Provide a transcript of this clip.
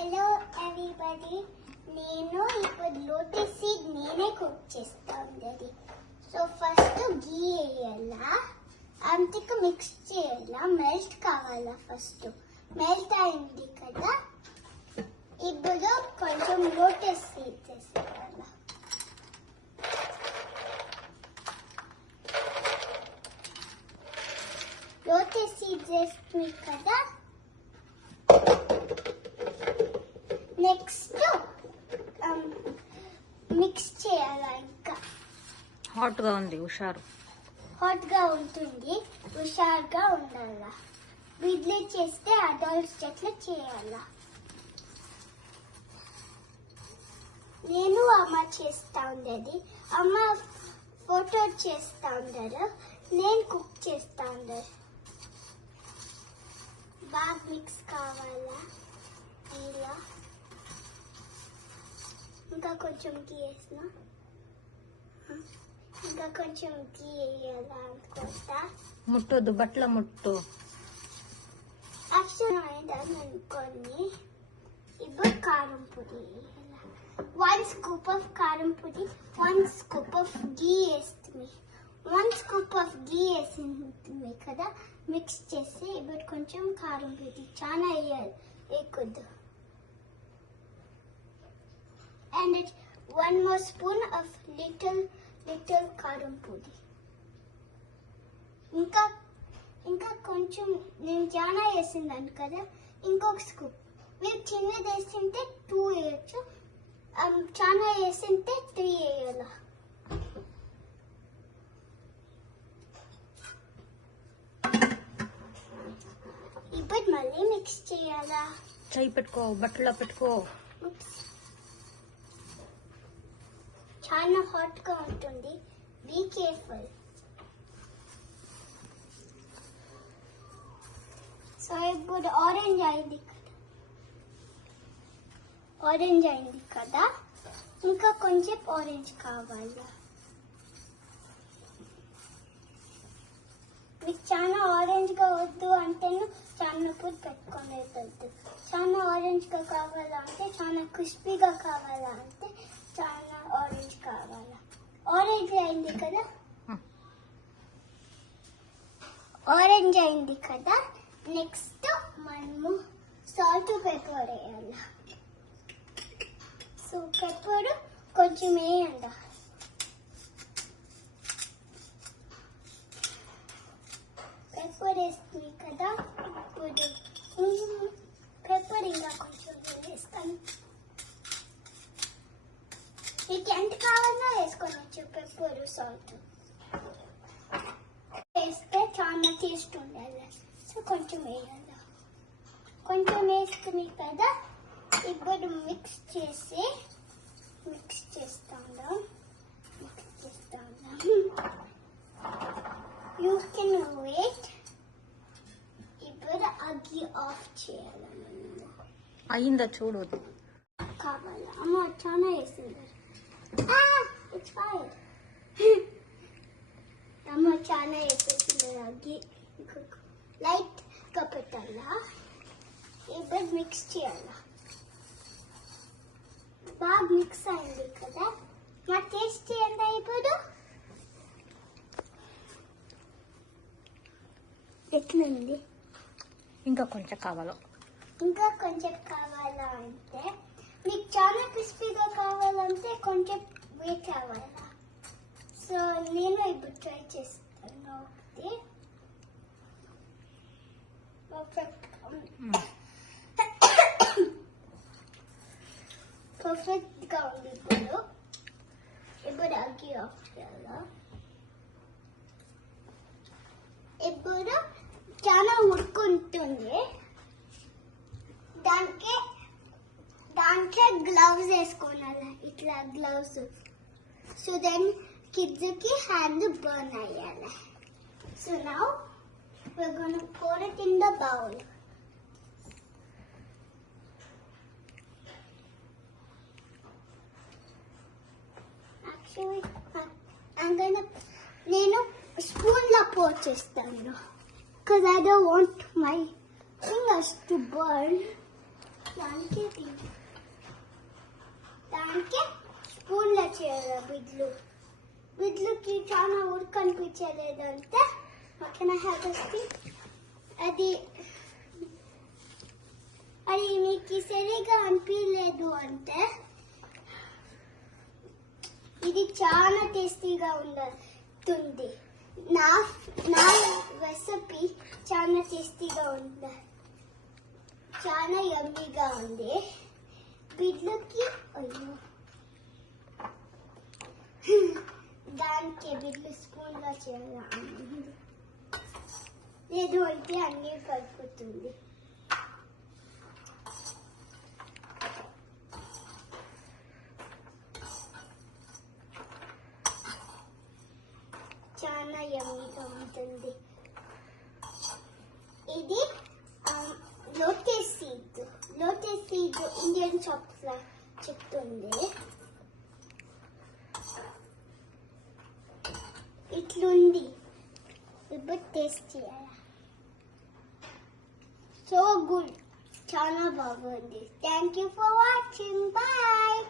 Hello everybody, నేను ఇప్పుడు lotus seed నేనే కుక్ చేస్తాను. సో ఫస్ట్ గీ వేయాలా, అంతకు మిక్స్ చేయాలా, మెల్ట్ కావాలా. ఫస్ట్ మెల్ట్ అయింది కదా, ఇప్పుడు కొంచెం లోటస్ సీడ్ వేసేయాలా. లోటస్ సీడ్ వేస్తుంది కదా, నెక్స్ట్ మిక్స్ చేయాలా. ఇంకా హాట్గా ఉంది, హుషారు. హాట్గా ఉంటుంది, హుషారుగా ఉండాలా. వీడియో చేస్తే అడల్ట్స్ ఎట్లా చేయాలా. నేను అమ్మ చేస్తా ఉండేది, అమ్మ ఫోటో చేస్తా ఉండరు, నేను కుక్ చేస్తా ఉండరు. బాగా మిక్స్ కావాలా. ఇలా ఇంకా కొంచెం గీ వేసిన, ఇంకా కొంచెం గీ వేయాలా అనుకుంటా. ముట్టొద్దు, బట్టల ముట్టు. యాక్చువల్ అయిందని అనుకోండి. ఇప్పుడు కారం పొడి, 1 scoop of కారం పొడి, 1 scoop of గీ వేస్తుంది. 1 scoop of గీ వేసింది కదా, మిక్స్ చేసి ఇప్పుడు కొంచెం కారం పొడి చాలా వేయకూడదు. And 1 more spoon of little కారం పొడి. ఇంకా కొంచెం నేను చాలా వేసిందాను కదా, ఇంకొక స్కూప్. మీరు చిన్నది వేసింటే 2 వేయచ్చు, చాలా వేసింటే 3 వేయాల. ఇప్పుడు మళ్ళీ మిక్స్ చేయాలా. చెయ్యి పెట్టుకో, బట్టలో పెట్టుకో. చాలా హాట్ గా ఉంటుంది, బీ కేర్ఫుల్. సో ఇప్పుడు ఆరెంజ్ అయింది కదా, ఇంకా కొంచెం ఆరెంజ్ కావాలి. మీకు చాలా ఆరెంజ్ గా వద్దు అంటే చాలా పూలు పెట్టుకునేది. చాలా ఆరెంజ్ గా కావాలంటే, చాలా క్రిస్పీగా కావాలంటే చాలా ఆరెంజ్ కావాలా. ఆరెంజ్ అయింది కదా, నెక్స్ట్ మనము సాల్ట్ పెప్పర్ వేయాలి. సో పెప్పర్ కొంచెం వేయండి. పెప్పర్ వేస్తుంది కదా, ఇప్పుడు పెప్పర్ ఇంకా కొంచెం వేస్తాను. మీకు ఎంత కావాలన్నా వేసుకోవచ్చు. పెప్పర్ సాల్ట్ వేస్తే చాలా టేస్ట్ ఉండాలి. సో కొంచెం వేయాలి. కొంచెం వేస్తుంది కదా, ఇప్పుడు మిక్స్ చేస్తాను. You can wait. ఇప్పుడు అగ్గి ఆఫ్ చేయాలి. అయిందా చూడు. కావాలా, అమ్మ చాలా వేసింది. It's fire. అమ్మ చాలా వేసేసింది. లైట్ గా పెట్టాలా. ఇప్పుడు మిక్స్ చేయాలా. బాగా మిక్స్ అయింది కదా, నా టేస్ట్ చేయండి. ఇప్పుడు ఎట్లుంది? ఇంకా కొంచెం కావాలా అంటే, మీకు చాలా క్రిస్పీగా కావాలంటే కొంచెం వెయిట్ కావాలా. సో నేను ఇప్పుడు ట్రై చేస్తాను. పర్ఫెక్ట్ గా ఉంది. ఇప్పుడు అగ్గి ఆఫ్ చేయాలా. ఇప్పుడు చాలా ఉడుకుంటుంది, దాంట్లో గ్లౌజ్ వేసుకోవాలి. ఇట్లా గ్లౌజ్. సో దెన్ కిడ్స్ కి హ్యాండ్ బర్న్ అయ్యాలి. So now we're going to pour it in the bowl. Actually, నేను స్పూన్ లా pour చేస్తాను, because I don't want my fingers to burn. దానికి స్పూన్లో చేయాలి బిడ్లుకి చాలా ఊరికి కనిపించలేదంటే పక్కన హ్యాపీ అది మీకు సరిగా అనిపించలేదు అంటే ఇది చాలా టేస్టీగా ఉంటుంది. నా రెసిపీ చాలా టేస్టీగా ఉంది, చాలా యమ్మీగా ఉంది. బిడ్లకి దానికి బిడ్లు స్పూన్గా చేయాలి, లేదు అంటే అన్నీ పడిపోతుంది. చాలా యమ్మీగా ఉంటుంది. ఇది లోటస్ సీడ్ ఇండియన్ షాప్స్ లా చెప్తుంది. ఇట్లుంది, ఇప్పుడు టేస్ట్ చేయాలి. సో గుడ్, చాలా బాగుంది. Thank you for watching. Bye.